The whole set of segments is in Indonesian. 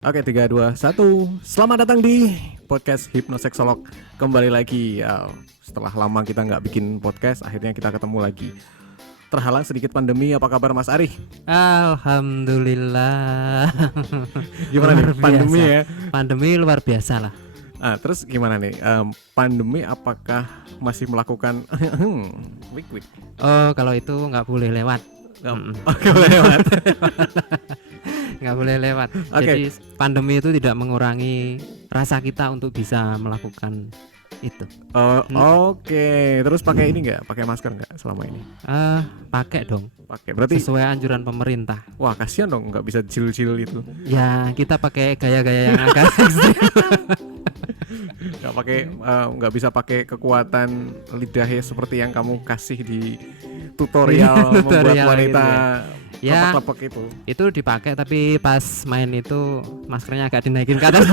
Oke, 3, 2, 1. Selamat datang di podcast Hipnoseksolog. Kembali lagi setelah lama kita nggak bikin podcast, akhirnya kita ketemu lagi. Terhalang sedikit pandemi, apa kabar Mas Ari? Alhamdulillah. Gimana nih pandemi ya? Pandemi luar biasa lah. Terus gimana nih pandemi, apakah masih melakukan wik-wik? Oh, kalau itu nggak boleh lewat. Oke, boleh lewat. Nggak boleh lewat. Oke. Jadi pandemi itu tidak mengurangi rasa kita untuk bisa melakukan itu. Oke. Terus pakai ini nggak? Pakai masker nggak selama ini? Pakai dong. Pakai. Berarti Sesuai anjuran pemerintah. wah, kasihan dong nggak bisa chill-chill itu. Ya, kita pakai gaya-gaya yang agak ekstrim. Nggak bisa pakai kekuatan lidahnya seperti yang kamu kasih di tutorial membuat Tutorial wanita gitu ya. lepek-lepek itu. Itu dipakai tapi pas main itu maskernya agak dinaikin ke atas.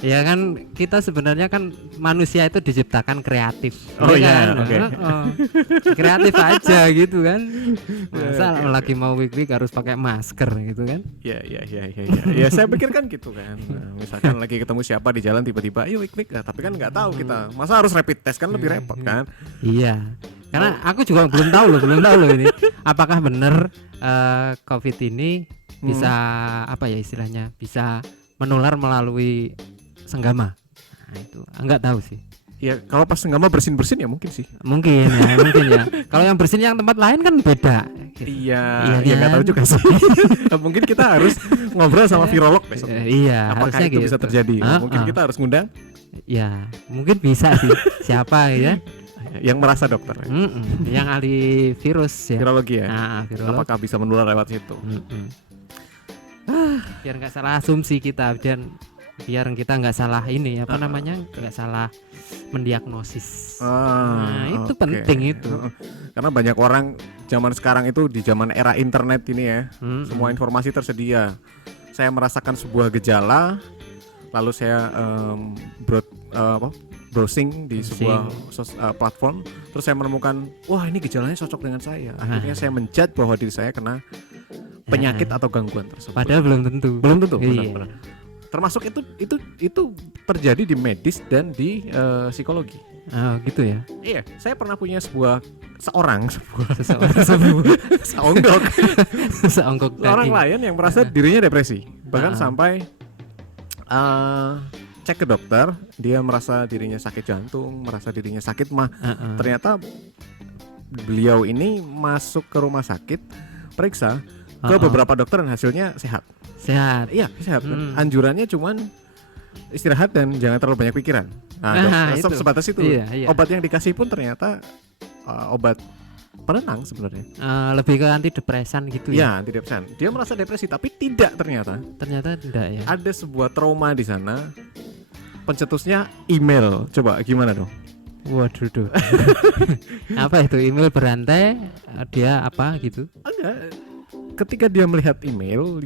Ya kan kita sebenarnya kan manusia itu diciptakan kreatif. Oh ya iya, kan? oke. Kreatif aja gitu kan. Oke, Masa lagi mau wig-wig harus pakai masker gitu kan? Ya. Ya, saya pikir kan gitu kan. Nah, misalkan lagi ketemu siapa di jalan tiba-tiba, "Ayo wik-wik." Nah, tapi kan nggak tahu kita. Masa harus rapid test kan lebih repot kan? Iya. Karena aku juga belum tahu loh ini. Apakah benar COVID ini bisa apa ya istilahnya? Bisa menular melalui senggama. Nah, itu enggak tahu sih. Ya kalau pas nggak mau bersin-bersin ya mungkin sih. Mungkin ya. Kalau yang bersin yang tempat lain kan beda. Gitu. Iya, Iya ya nggak kan? tahu juga sih. Mungkin kita harus ngobrol sama virolog besok. Iya, Apakah harusnya itu gitu. bisa terjadi? Mungkin kita harus ngundang Ya, mungkin bisa sih. Siapa ya? yang merasa dokter. Yang ahli virus ya. Virologi ya. Virolog. Apakah bisa menular lewat situ? Biar nggak salah asumsi kita dan biar kita nggak salah ini namanya nggak salah mendiagnosis. Itu oke. penting itu. Karena banyak orang zaman sekarang itu di zaman era internet ini ya, semua informasi tersedia. Saya merasakan sebuah gejala, lalu saya browsing di sebuah platform, terus saya menemukan, wah ini gejalanya cocok dengan saya. Akhirnya saya menjudge bahwa diri saya kena penyakit atau gangguan tersebut. Padahal belum tentu. Iya. Benar. Termasuk itu terjadi di medis dan di psikologi. Oh gitu ya. Iya, saya pernah punya seorang Seonggok orang daging. lain yang merasa dirinya depresi, bahkan sampai cek ke dokter, dia merasa dirinya sakit jantung, merasa dirinya sakit mah. Ternyata beliau ini masuk ke rumah sakit, periksa ke beberapa dokter dan hasilnya sehat. Iya, sehat. Anjurannya cuman istirahat dan jangan terlalu banyak pikiran. Dokter sebatas itu. Iya. Obat yang dikasih pun ternyata obat penenang sebenarnya. Lebih ke antidepresan gitu ya. Ya, antidepresan. Dia merasa depresi tapi tidak ternyata. Ternyata tidak ya. Ada sebuah trauma di sana. Pencetusnya email. Coba gimana dong? Waduh. Apa itu email berantai? Dia apa gitu? Enggak. Ketika dia melihat email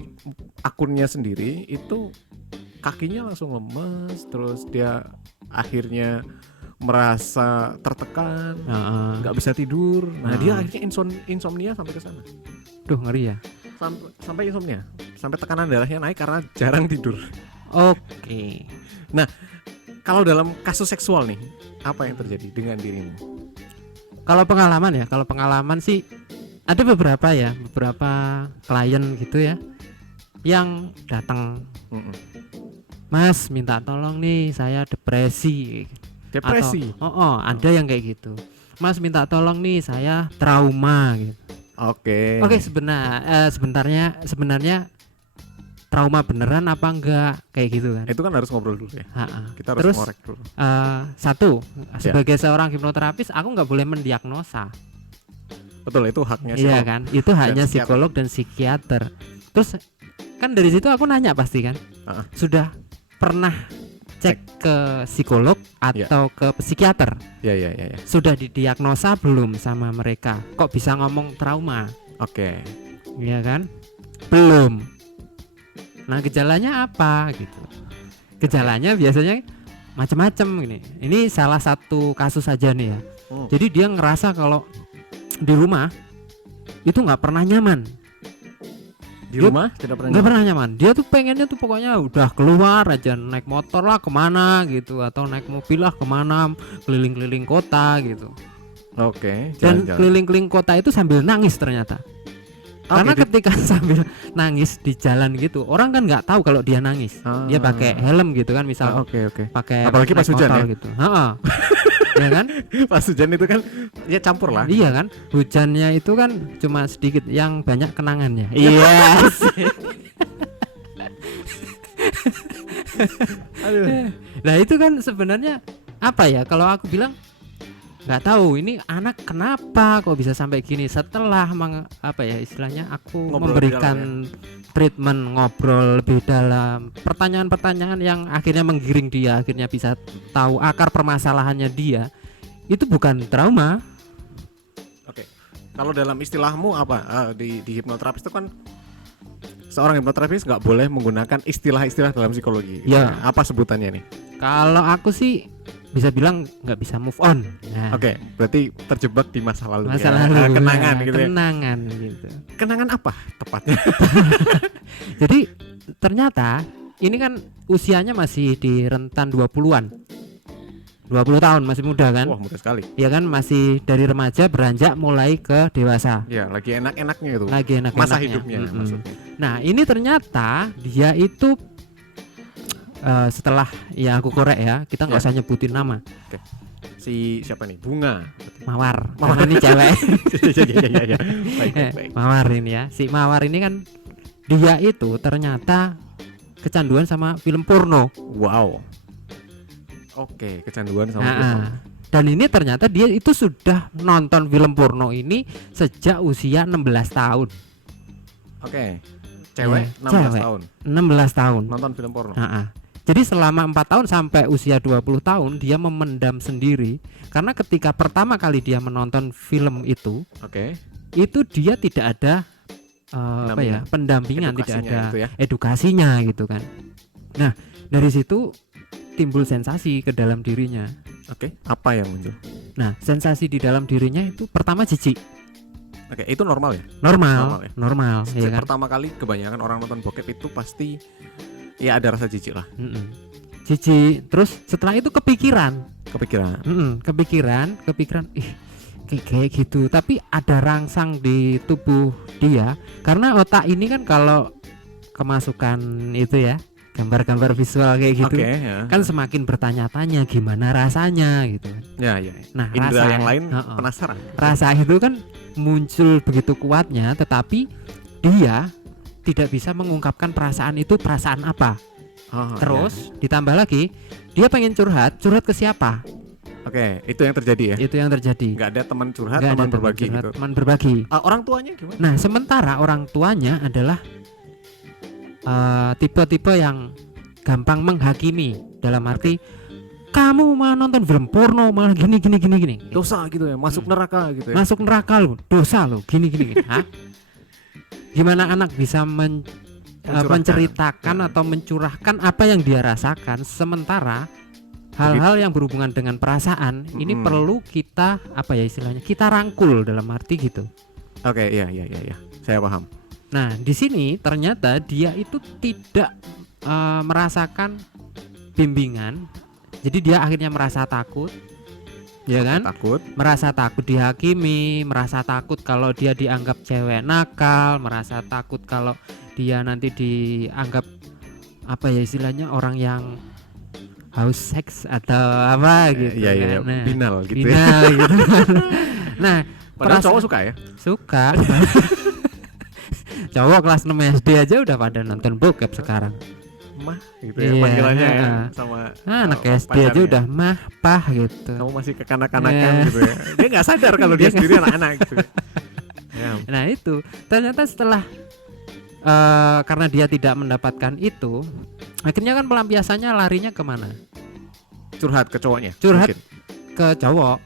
akunnya sendiri itu kakinya langsung lemes, terus dia akhirnya merasa tertekan, nggak bisa tidur. Nah dia akhirnya insomnia sampai ke sana. Duh ngeri ya. Sampai insomnia, sampai tekanan darahnya naik karena jarang tidur. Oke. Nah kalau dalam kasus seksual nih, apa yang terjadi dengan dirimu? Kalau pengalaman sih ada beberapa klien gitu ya yang datang, Mas minta tolong nih saya depresi. Atau, ada yang kayak gitu. Mas minta tolong nih saya trauma gitu. Oke, sebenarnya trauma beneran apa enggak kayak gitu kan? Itu kan harus ngobrol dulu ya. Kita harus Terus, ngorek dulu. Sebagai seorang hipnoterapis aku nggak boleh mendiagnosa. Betul, itu haknya psikolog. Iya kan, itu haknya psikolog dan psikiater. Terus kan dari situ aku nanya pasti kan, sudah pernah cek ke psikolog atau ke psikiater? Ya. Sudah didiagnosa belum sama mereka? Kok bisa ngomong trauma? Oke. Iya kan, belum. Nah gejalanya apa gitu? Gejalanya biasanya macam-macam gini. Ini salah satu kasus saja nih ya. Jadi dia ngerasa kalau di rumah itu nggak pernah nyaman. Di rumah tidak pernah. Nggak pernah nyaman. Dia tuh pengennya tuh pokoknya udah keluar aja, naik motor lah kemana gitu, atau naik mobil lah kemana, keliling-keliling kota gitu. Oke. Dan Jalan-jalan. keliling-keliling kota itu sambil nangis ternyata. Karena Oke, ketika sambil nangis di jalan gitu, orang kan nggak tahu kalau dia nangis. Dia pakai helm gitu kan, misal Oke. pakai Apalagi pas naik hujan motor ya? gitu. Heeh. Ya kan? Pas hujan itu kan ya campur lah. Iya kan? Hujannya itu kan cuma sedikit, yang banyak kenangannya. Iya. Aduh. Nah, itu kan sebenarnya apa ya? Kalau aku bilang nggak tahu ini anak kenapa kok bisa sampai gini, setelah apa ya istilahnya aku Ngobrol memberikan treatment, ngobrol lebih dalam, pertanyaan-pertanyaan yang akhirnya menggiring dia, akhirnya bisa tahu akar permasalahannya dia. Itu bukan trauma. Oke. Kalau dalam istilahmu apa? Di hipnoterapis itu kan seorang hipnoterapis nggak boleh menggunakan istilah-istilah dalam psikologi. Ya. Apa sebutannya nih? Kalau aku sih bisa bilang nggak bisa move on. Nah, Oke, berarti terjebak di masa lalu. masa ya. lalu, Kenangan nah, gitu ya. kenangan gitu. Kenangan apa tepatnya? Jadi ternyata ini kan usianya masih di rentan 20-an. 20 tahun, masih muda kan? Wah, mudah sekali. Ya kan, masih dari remaja beranjak mulai ke dewasa. Ya, lagi enak-enaknya itu. Lagi enak-enaknya. Masa hidupnya maksudnya. Nah, ini ternyata dia itu setelah ya aku korek ya, kita nggak Ya. usah nyebutin nama. Si siapa nih? Bunga. Mawar. Karena ini cewek. Ya. Baik. Mawar ini ya. Si Mawar ini kan dia itu ternyata kecanduan sama film porno. Wow. Oke, kecanduan sama Nah, film. dan ini ternyata dia itu sudah nonton film porno ini sejak usia 16 tahun. Oke. Cewek Iya, 16 cewek. tahun 16 tahun. nonton film porno. Jadi selama 4 tahun sampai usia 20 tahun dia memendam sendiri, karena ketika pertama kali dia menonton film Oke. itu dia tidak ada apa ya, pendampingan, tidak Edukasinya ada itu ya. edukasinya gitu kan. Nah, dari situ timbul sensasi ke dalam dirinya. Oke, apa yang muncul? Nah, sensasi di dalam dirinya itu pertama jijik. Oke, itu normal ya? Normal, Normal ya kan? Pertama kali kebanyakan orang nonton bokep itu pasti ya ada rasa jijik lah. Jijik, terus setelah itu kepikiran, Kepikiran. kepikiran, kayak gitu. Tapi ada rangsang di tubuh dia, karena otak ini kan kalau kemasukan itu ya, gambar-gambar visual kayak gitu, Oke, ya. kan semakin bertanya-tanya gimana rasanya gitu. Ya. Nah, Indra rasa yang lain Heeh. penasaran. Rasa itu kan muncul begitu kuatnya, tetapi dia tidak bisa mengungkapkan perasaan itu perasaan apa. Terus ditambah lagi dia pengen curhat ke siapa? Oke, itu yang terjadi ya. Itu yang terjadi. Nggak ada teman curhat, Nggak ada teman berbagi curhat, gitu. teman berbagi. Orang tuanya gimana? Nah, sementara orang tuanya adalah tipe-tipe yang gampang menghakimi, dalam arti kamu mau nonton film porno malah gini. Dosa gitu ya, masuk neraka gitu ya. Masuk neraka lu, dosa lu, gini. Hah? Gimana anak bisa menceritakan atau mencurahkan apa yang dia rasakan, sementara hal-hal yang berhubungan dengan perasaan ini perlu kita apa ya istilahnya, kita rangkul, dalam arti gitu. Oke, iya. Saya paham. Nah, di sini ternyata dia itu tidak merasakan bimbingan. Jadi dia akhirnya merasa takut. Ya kan? Merasa takut dihakimi, merasa takut kalau dia dianggap cewek nakal, merasa takut kalau dia nanti dianggap apa ya istilahnya, orang yang haus seks atau apa gitu. Iya. Nah, Binal gitu binal gitu. Nah, Padahal cowok suka ya? Suka. Cowok kelas 6 SD aja udah pada nonton bokep sekarang. Mah gitu ya, Iya, panggilannya ya, heeh. sama Anak SD aja pacarnya. udah mah, pah gitu. Kamu masih kekanak-kanakan Iya. gitu ya. Dia nggak sadar kalau dia sendiri anak-anak gitu. Ya. Nah, itu ternyata setelah karena dia tidak mendapatkan itu, akhirnya kan pelampiasannya larinya kemana? Curhat ke cowoknya. Curhat mungkin. ke cowok.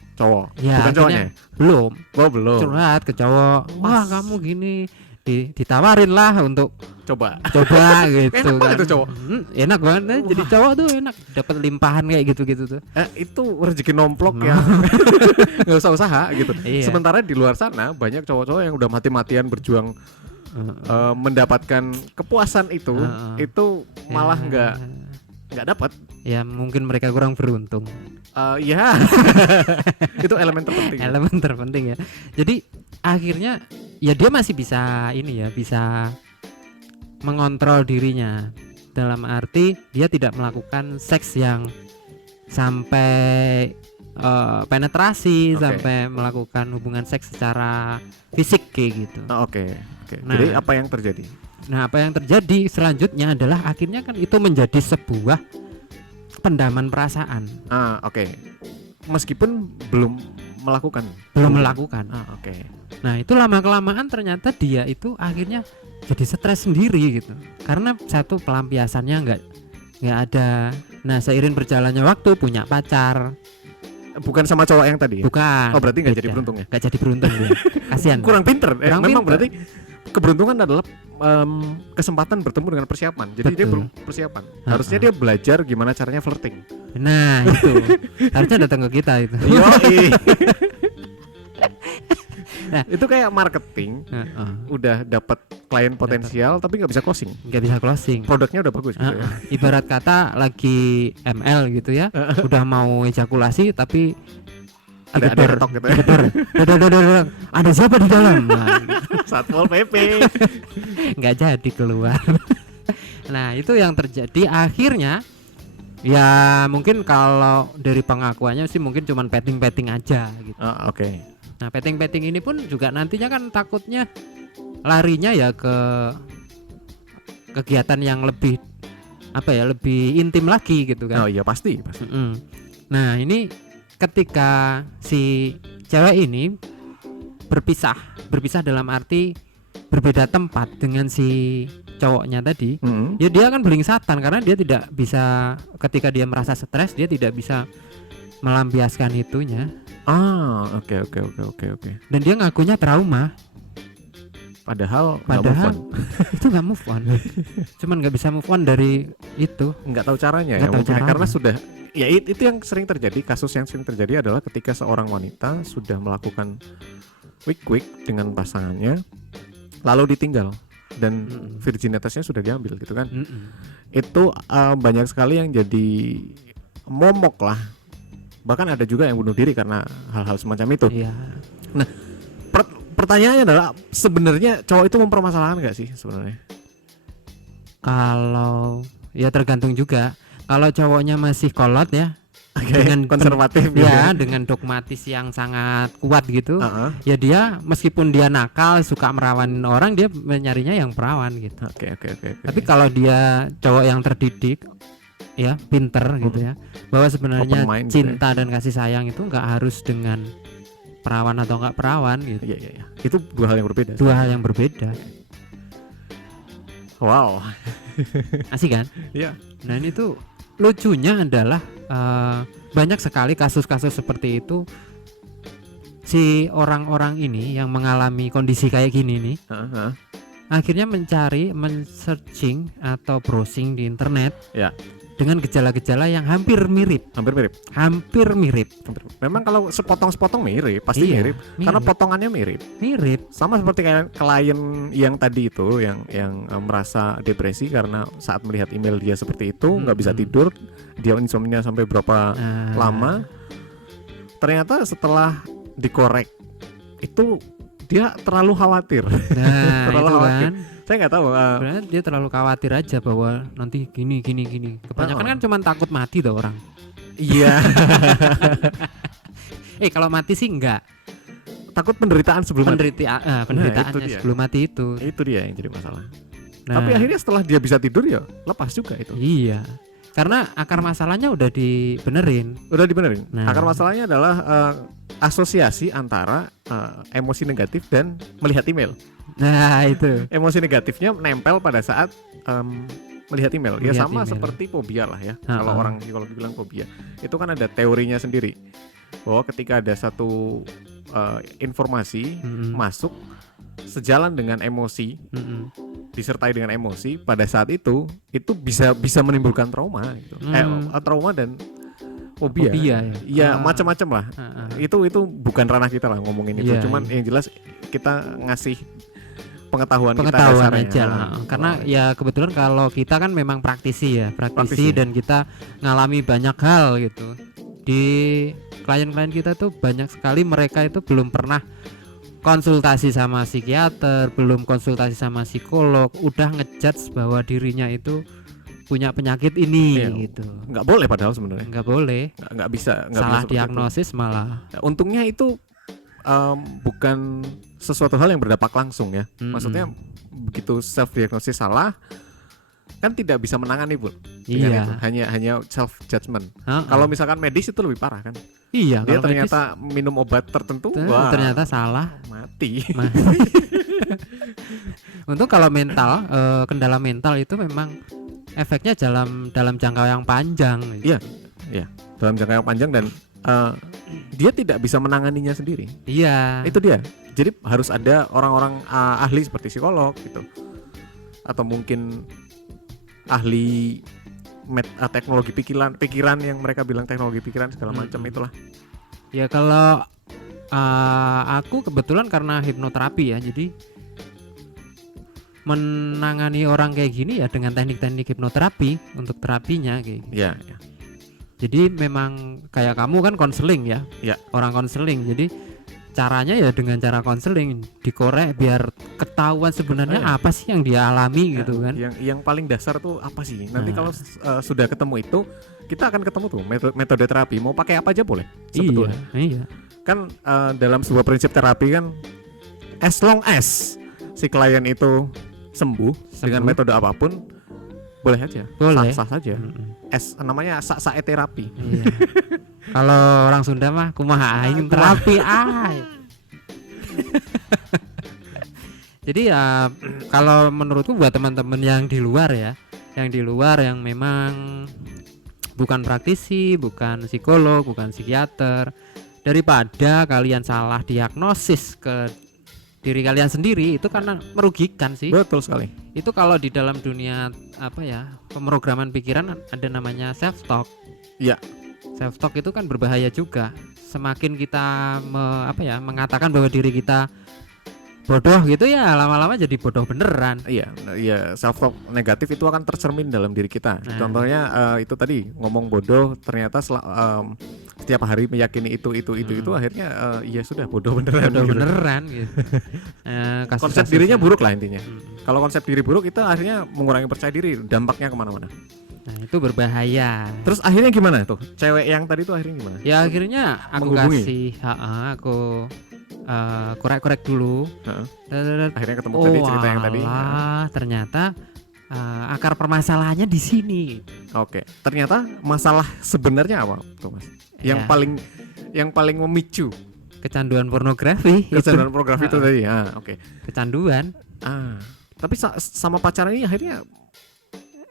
Ya, Bukan cowoknya. Belum. Belum. Curhat ke cowok. Wah, kamu gini. Ditawarin lah untuk Coba gitu. Enak banget kan. tuh cowok. Enak banget. Jadi cowok tuh enak, dapat limpahan kayak gitu tuh. Itu rezeki nomplok ya. Nggak usah usaha gitu. Iya. Sementara di luar sana banyak cowok-cowok yang udah mati-matian berjuang mendapatkan kepuasan itu malah nggak dapat. Ya mungkin mereka kurang beruntung. Ya itu elemen terpenting. Elemen terpenting ya. Jadi akhirnya ya dia masih bisa ini ya, bisa mengontrol dirinya, dalam arti dia tidak melakukan seks yang sampai penetrasi, sampai melakukan hubungan seks secara fisik kayak gitu. Oke. Jadi apa yang terjadi? Nah, apa yang terjadi selanjutnya adalah akhirnya kan itu menjadi sebuah pendaman perasaan. Oke. Meskipun belum melakukan. Oke. Nah, itu lama-kelamaan ternyata dia itu akhirnya jadi stres sendiri gitu. Karena satu, pelampiasannya nggak ada. Nah, seiring berjalannya waktu punya pacar. Bukan sama cowok yang tadi ya? Bukan. Oh, berarti nggak jadi beruntung ya? Nggak jadi beruntung dia. Kasihan. Kurang pinter. Memang pinter. Berarti keberuntungan adalah kesempatan bertemu dengan persiapan. Jadi dia persiapan. Harusnya dia belajar gimana caranya flirting. Nah, itu. Harusnya datang ke kita itu. Yoi. Nah, itu kayak marketing. Udah dapat klien potensial tapi nggak bisa closing. Produknya udah bagus gitu ya. Ibarat kata lagi ML gitu ya. Udah mau ejakulasi tapi ada ketok gitu ya. Ada siapa di dalam? Nah, Satpol PP. Nggak jadi keluar. Nah, itu yang terjadi akhirnya. Ya mungkin kalau dari pengakuannya sih mungkin cuman petting aja gitu. Oke. Nah, petting ini pun juga nantinya kan takutnya larinya ya ke kegiatan yang lebih lebih intim lagi gitu kan. Oh iya pasti. Nah, ini ketika si cewek ini berpisah dalam arti berbeda tempat dengan si cowoknya tadi, ya dia kan belingsatan karena dia tidak bisa, ketika dia merasa stres dia tidak bisa melampiaskan itunya. Oke. Dan dia ngakunya trauma. Padahal itu nggak move on. Cuman nggak bisa move on dari itu. Nggak tahu caranya ya. Karena sudah. Ya itu yang sering terjadi. Kasus yang sering terjadi adalah ketika seorang wanita sudah melakukan quick dengan pasangannya, lalu ditinggal dan virginitasnya sudah diambil gitu kan. Itu banyak sekali yang jadi momok lah. Bahkan ada juga yang bunuh diri karena hal-hal semacam itu. Iya. Nah, pertanyaannya adalah sebenarnya cowok itu mempermasalahkan nggak sih sebenarnya? Kalau ya tergantung juga. Kalau cowoknya masih kolot ya, dengan konservatif ya, dengan dogmatis yang sangat kuat gitu, ya dia meskipun dia nakal, suka merawanin orang, dia mencarinya yang perawan gitu. Oke. Tapi kalau dia cowok yang terdidik, ya pinter gitu ya, bahwa sebenarnya cinta dan kasih sayang itu nggak harus dengan perawan atau nggak perawan gitu. Iya. Itu dua hal yang berbeda. Wow. Asik kan? Iya. Nah, ini tuh lucunya adalah banyak sekali kasus-kasus seperti itu. Si orang-orang ini yang mengalami kondisi kayak gini nih, akhirnya men-searching atau browsing di internet ya, dengan gejala-gejala yang hampir mirip. Memang kalau sepotong-sepotong mirip, pasti mirip. Karena potongannya mirip. Sama seperti kayak klien yang tadi itu, yang merasa depresi karena saat melihat email dia seperti itu, nggak bisa tidur, dia insomnia sampai berapa lama. Ternyata setelah dikorek itu dia terlalu khawatir. Terlalu khawatir. Kan? Saya nggak tahu. Dia terlalu khawatir aja bahwa nanti gini. Kebanyakan kan cuma takut mati tuh orang. Iya. Kalau mati sih enggak. Takut penderitaan sebelum penderitaannya sebelum mati itu. Itu dia yang jadi masalah. Tapi akhirnya setelah dia bisa tidur ya lepas juga itu. Iya. Karena akar masalahnya udah dibenerin. Akar masalahnya adalah asosiasi antara emosi negatif dan melihat email. Nah, itu. Emosi negatifnya nempel pada saat melihat email. Ya sama seperti fobia lah ya. Kalau orang psikologi bilang fobia. Itu kan ada teorinya sendiri. Bahwa ketika ada satu informasi masuk sejalan dengan emosi, disertai dengan emosi, pada saat itu bisa menimbulkan trauma gitu. Trauma dan fobia ya macam-macam lah. Itu bukan ranah kita lah ngomongin itu. Cuman yang jelas kita ngasih pengetahuan kita pengetahuan dasarnya. aja lah. Karena ya kebetulan kalau kita kan memang praktisi Praktisi. dan kita ngalami banyak hal gitu. Di klien-klien kita tuh banyak sekali mereka itu belum pernah konsultasi sama psikiater, belum konsultasi sama psikolog, udah ngejudge bahwa dirinya itu punya penyakit ini Iya. gitu. Nggak boleh padahal sebenarnya. Nggak boleh. Nggak bisa. Nggak Salah bisa seperti itu. diagnosis malah. Ya, untungnya itu bukan sesuatu hal yang berdampak langsung ya. Maksudnya begitu self diagnosis salah kan tidak bisa menangani, Bu. Iya. Itu. Hanya self judgment. Heeh. Kalau misalkan medis itu lebih parah kan. Iya, Dia kalau ternyata minum obat tertentu, wah, ternyata salah. mati. Untuk kalau mental, kendala mental itu memang efeknya dalam jangka yang panjang. Gitu. Iya. Dalam jangka yang panjang dan dia tidak bisa menanganinya sendiri. Iya. Itu dia. Jadi harus ada orang-orang ahli seperti psikolog gitu. Atau mungkin ahli teknologi pikiran yang mereka bilang teknologi pikiran segala macam itulah. Ya kalau aku kebetulan karena hipnoterapi ya, jadi menangani orang kayak gini ya dengan teknik-teknik hipnoterapi untuk terapinya kayak gitu. Iya. Jadi memang kayak kamu kan konseling ya, Ya. orang konseling. Jadi caranya ya dengan cara konseling dikorek biar ketahuan sebenarnya apa sih yang dia alami gitu kan. Yang paling dasar tuh apa sih? Nanti Nah. kalau sudah ketemu itu, kita akan ketemu tuh metode terapi. Mau pakai apa aja boleh sebetulnya. Iya. Kan dalam sebuah prinsip terapi kan, as long as si klien itu sembuh dengan metode apapun, boleh aja. Boleh. Sah-sah saja. Namanya sak-sae terapi. Iya. Kalau orang Sunda mah kumaha aing terapi ai. Jadi ya kalau menurutku buat teman-teman yang di luar ya, yang memang bukan praktisi, bukan psikolog, bukan psikiater, daripada kalian salah diagnosis ke diri kalian sendiri itu karena merugikan sih. Betul sekali. Itu kalau di dalam dunia pemrograman pikiran ada namanya self talk. Iya. Self talk itu kan berbahaya juga. Semakin kita mengatakan bahwa diri kita bodoh gitu ya, lama-lama jadi bodoh beneran. Iya, self talk negatif itu akan tercermin dalam diri kita. Contohnya itu tadi ngomong bodoh, ternyata setiap hari meyakini itu akhirnya ya sudah bodoh beneran. Bodoh gitu. beneran gitu. Konsep dirinya buruk lah intinya. Kalau konsep diri buruk itu akhirnya mengurangi percaya diri, dampaknya kemana-mana. Nah itu berbahaya. Terus akhirnya gimana tuh? Cewek yang tadi tuh akhirnya gimana? Ya akhirnya aku Menghubungi? kasih, aku korek-korek dulu. Akhirnya ketemu tadi cerita yang tadi. Ternyata akar permasalahannya di sini. Oke. Ternyata masalah sebenarnya apa tuh Mas? Yang paling memicu Kecanduan pornografi. kecanduan pornografi itu tadi. Oke. Kecanduan. Tapi sama pacaran ini akhirnya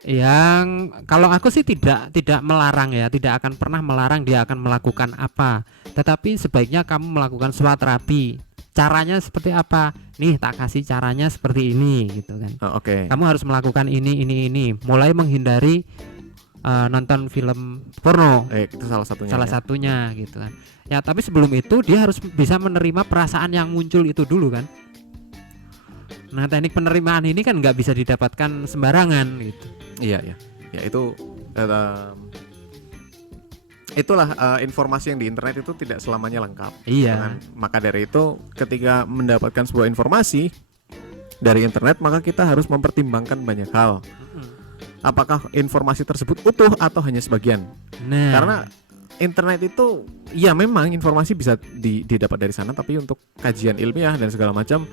Yang kalau aku sih tidak melarang ya, tidak akan pernah melarang dia akan melakukan apa. Tetapi sebaiknya kamu melakukan SWOT terapi. Caranya seperti apa? Nih tak kasih caranya seperti ini gitu kan. Oke. Kamu harus melakukan ini. Mulai menghindari nonton film porno. Itu salah satunya. Satunya gitu kan. Ya tapi sebelum itu dia harus bisa menerima perasaan yang muncul itu dulu kan. Nah teknik penerimaan ini kan nggak bisa didapatkan sembarangan gitu. Iya. Ya itu itulah informasi yang di internet itu tidak selamanya lengkap. Iya. Maka dari itu ketika mendapatkan sebuah informasi dari internet, maka kita harus mempertimbangkan banyak hal. Apakah informasi tersebut utuh atau hanya sebagian? Nah. Karena internet itu ya memang informasi bisa didapat dari sana, tapi untuk kajian ilmiah dan segala macam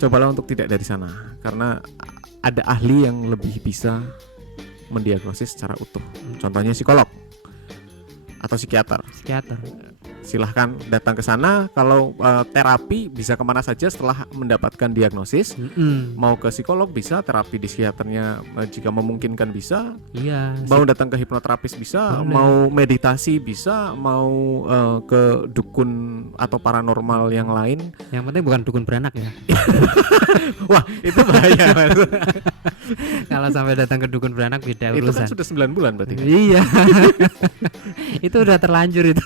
cobalah untuk tidak dari sana, karena ada ahli yang lebih bisa mendiagnosis secara utuh. Contohnya psikolog atau psikiater. Silahkan datang ke sana. Kalau terapi bisa kemana saja setelah mendapatkan diagnosis. Mau ke psikolog bisa, terapi di psikiaternya jika memungkinkan bisa. Iya. Mau datang ke hipnoterapis bisa. Boleh. Mau meditasi bisa. Mau ke dukun atau paranormal yang lain. Yang penting bukan dukun beranak ya. Wah itu bahaya Mas. Kalau sampai datang ke dukun beranak beda Itu urusan. kan sudah 9 bulan berarti kan? Iya. Itu udah terlanjur itu.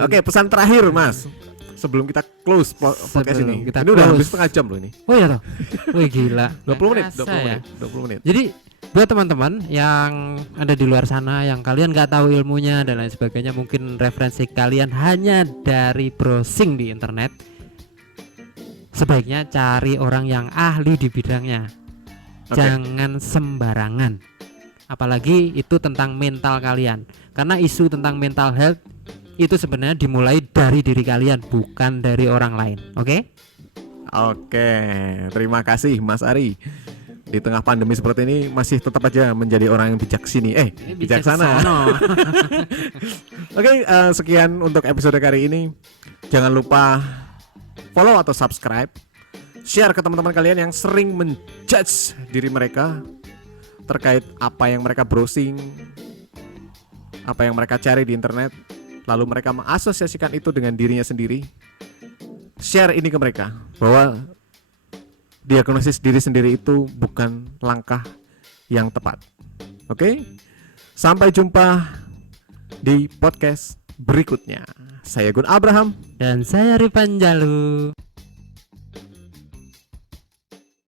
Oke, pesan terakhir Mas. sebelum kita close podcast Sebelum ini. kita Ini udah close. habis setengah jam loh ini. Oh iya toh. Wih gila. 20 menit, Nggak kerasa ya. 20 menit. Jadi buat teman-teman yang ada di luar sana yang kalian nggak tahu ilmunya dan lain sebagainya, mungkin referensi kalian hanya dari browsing di internet, sebaiknya cari orang yang ahli di bidangnya. Oke. Jangan sembarangan, apalagi itu tentang mental kalian, karena isu tentang mental health itu sebenarnya dimulai dari diri kalian, bukan dari orang lain. Oke? Oke, terima kasih Mas Ari. Di tengah pandemi seperti ini masih tetap aja menjadi orang yang bijaksana. Oke, sekian untuk episode kali ini. Jangan lupa follow atau subscribe, share ke teman-teman kalian yang sering menjudge diri mereka terkait apa yang mereka browsing, apa yang mereka cari di internet, lalu mereka mengasosiasikan itu dengan dirinya sendiri. Share ini ke mereka bahwa diagnosis diri sendiri itu bukan langkah yang tepat. Oke? Sampai jumpa di podcast berikutnya. Saya Gun Abraham Dan saya Ripan Jalu.